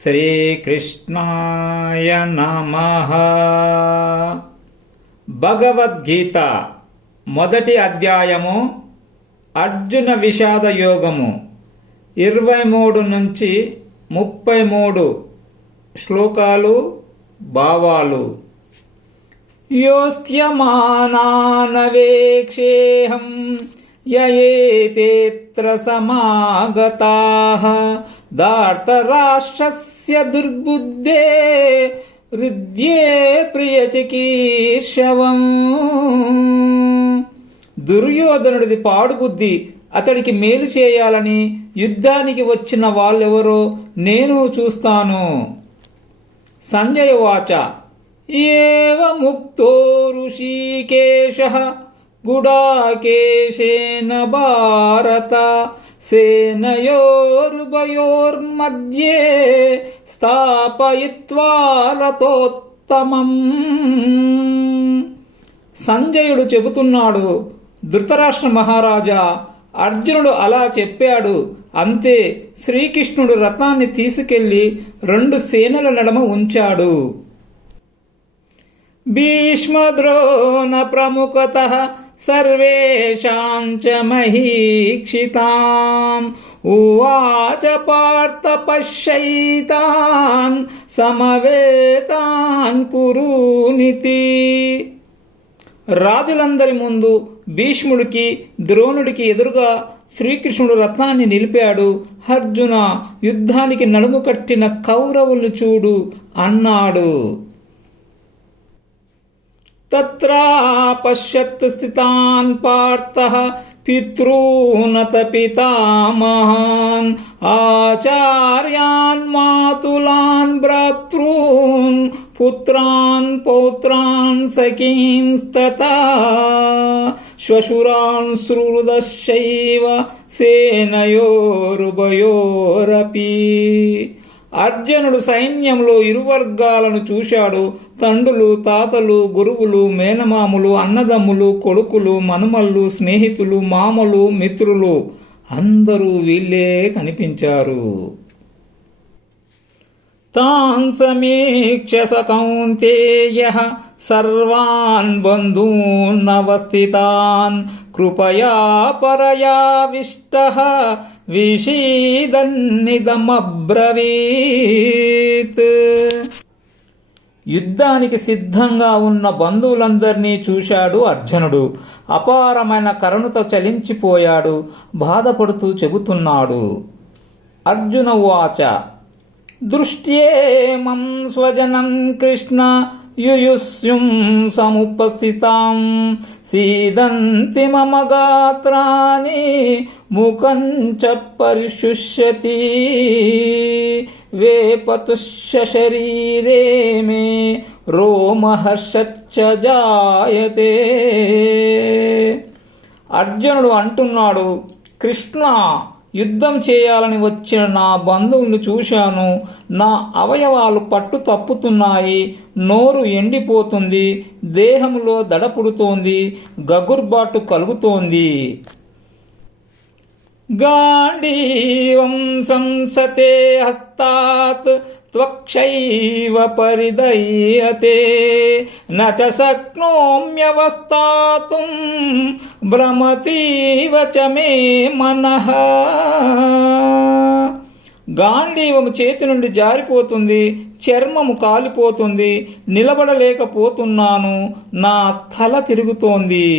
శ్రీకృష్ణాయ నమః. భగవద్గీత మొదటి అధ్యాయము అర్జున విషాద యోగము 23 నుంచి 33 శ్లోకాలు భావాలు. యోస్త్యమానానవేక్షేహం యయేతేత్ర సమాగతాః దార్తరాష్ట్రస్య దుర్బుద్ధే హృద్యే ప్రియచికీర్షవం. దుర్యోధనుడిది పాడుబుద్ధి, అతడికి మేలు చేయాలని యుద్ధానికి వచ్చిన వాళ్ళెవరో నేను చూస్తాను. సంజయ వాచ ఏవముక్తో ఋషికేశః గుడాకేశేన భారత సేనయోరుభయోర్మధ్యే స్థాపయిత్వా రథోత్తమం. సంజయుడు చెబుతున్నాడు, ధృతరాష్ట్ర మహారాజా, అర్జునుడు అలా చెప్పాడు. అంతే, శ్రీకృష్ణుడు రథాన్ని తీసుకెళ్లి 2 సేనల నడమ ఉంచాడు. భీష్మద్రోణ ప్రముఖతః సర్వేషాం చ మహీక్షితాం ఉవాచ పార్థ పశ్యైతాన్ సమవేతాన్ కురూనితి. రాజులందరి ముందు భీష్ముడికి ద్రోణుడికి ఎదురుగా శ్రీకృష్ణుడు రథాన్ని నిలిపాడు. అర్జున, యుద్ధానికి నడుము కట్టిన కౌరవులు చూడు అన్నాడు. తత్రా పశ్యత్ స్థితాన్ పార్థః పితॄనత పితామహాన్ ఆచార్యాన్ మాతులాన్ భ్రాతॄన్ పుత్రాన్ పౌత్రాన్ సఖీంస్తతా శ్వశురాన్ సుహృదశ్చైవ సేనయోరుభయోరపి. అర్జునుడు సైన్యంలో ఇరువర్గాలను చూశాడు. తండ్రులు, తాతలు, గురువులు, మేనమాములు, అన్నదమ్ములు, కొడుకులు, మనుమళ్ళు, స్నేహితులు, మామలు, మిత్రులు అందరూ వీళ్ళే కనిపించారు. తాన్ సమీక్ష స కౌంతేయః సర్వాన్ బంధూన్నవస్థితాన్ కృపయా పరయావిష్టః విషీదన్నిదమబ్రవీత్. యుద్ధానికి సిద్ధంగా ఉన్న బంధువులందరినీ చూశాడు అర్జునుడు. అపారమైన కరుణతో చలించిపోయాడు. బాధపడుతూ చెబుతున్నాడు. అర్జున ఉవాచ దృష్ట్యేమం స్వజనం కృష్ణ యుయుస్యుం సముపస్థితాం సీదంతి మమ గాత్రాని ముఖం చ పరిశుష్యతి వేపతుష్య శరీరే మే రోమహర్షచ్చ జాయతే. అర్జునుడు అంటున్నాడు, కృష్ణ, యుద్ధం చేయాలని వచ్చిన నా బంధువులను చూశాను. నా అవయవాలు పట్టు తప్పుతున్నాయి, నోరు ఎండిపోతుంది, దేహంలో దడ పుడుతోంది, గగుర్బాటు కలుగుతోంది. గాండీవం సంసతే హస్తాత్ త్వక్షైవ పరిదయ్యతే నచ శక్నోమ్యవస్థాతుం భ్రమతీవ చ మే మనః. గాంధీవము చేతి నుండి జారిపోతుంది, చర్మము కాలిపోతుంది, నిలబడలేకపోతున్నాను, నా తల తిరుగుతోంది.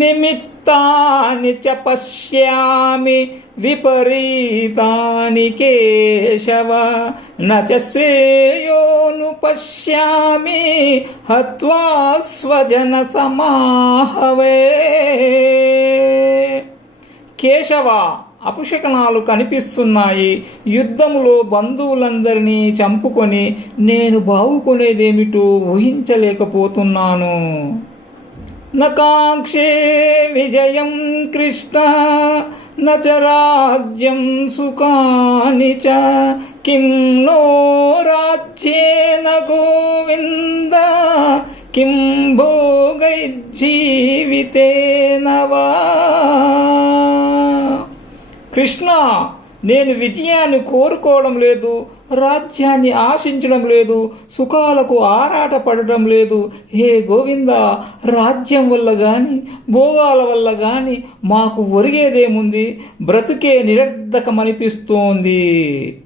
నిమిత్తాని చ పశ్యామి విపరీతాని కేశవ నచ శ్రేయోను పశ్యామి హత్వా స్వజన సమాహవే. కేశవ, అపశకనాలు కనిపిస్తున్నాయి. యుద్ధములో బంధువులందరినీ చంపుకొని నేను బావుకొనేదేమిటో ఊహించలేకపోతున్నాను. నకాంక్షే విజయం కృష్ణ నచ రాజ్యం సుఖాని చ కిం నో రాజ్యేన గోవింద కిం భోగైర్జీవితేన వా. కృష్ణ, నేను విజయాన్ని కోరుకోవడం లేదు, రాజ్యాన్ని ఆశించడం లేదు, సుఖాలకు ఆరాటపడటం లేదు. హే గోవింద, రాజ్యం వల్ల గాని భోగాల వల్ల గాని మాకు ఒరిగేదేముంది? బ్రతుకే నిరర్ధకమనిపిస్తోంది.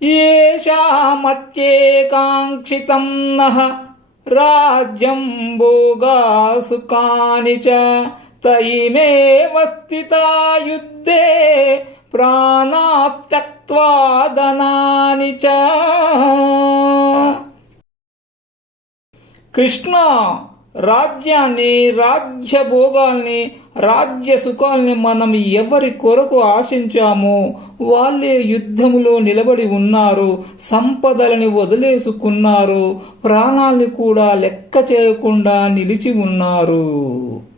ఏషామర్త్యేకాంక్షితం నః రాజ్యం భోగా సుఖాని చ తయిమేవ స్థితా యుద్ధే ప్రాణాః త్యక్త్వా ధనాని చ. కృష్ణ, రాజ్యాన్ని, రాజ్య భోగాల్ని, రాజ్య సుఖాల్ని మనం ఎవరి కొరకు ఆశించామో వాళ్ళే యుద్ధములో నిలబడి ఉన్నారు, సంపదలని వదిలేసుకున్నారు, ప్రాణాల్ని కూడా లెక్క చేయకుండా నిలిచి ఉన్నారు.